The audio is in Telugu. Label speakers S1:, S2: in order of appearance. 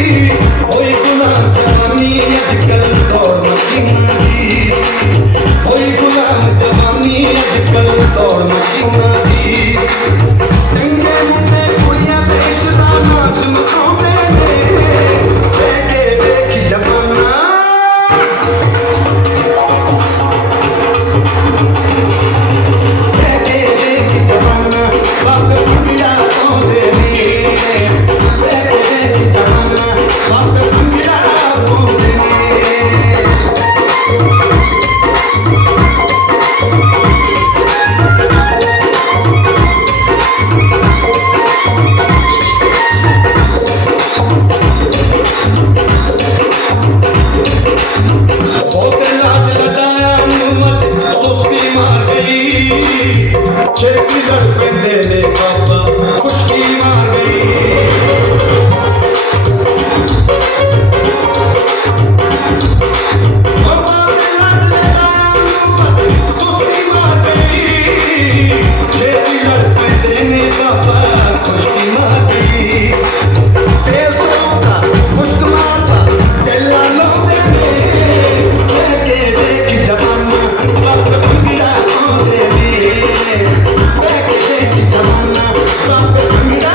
S1: Oi, you oi. తండా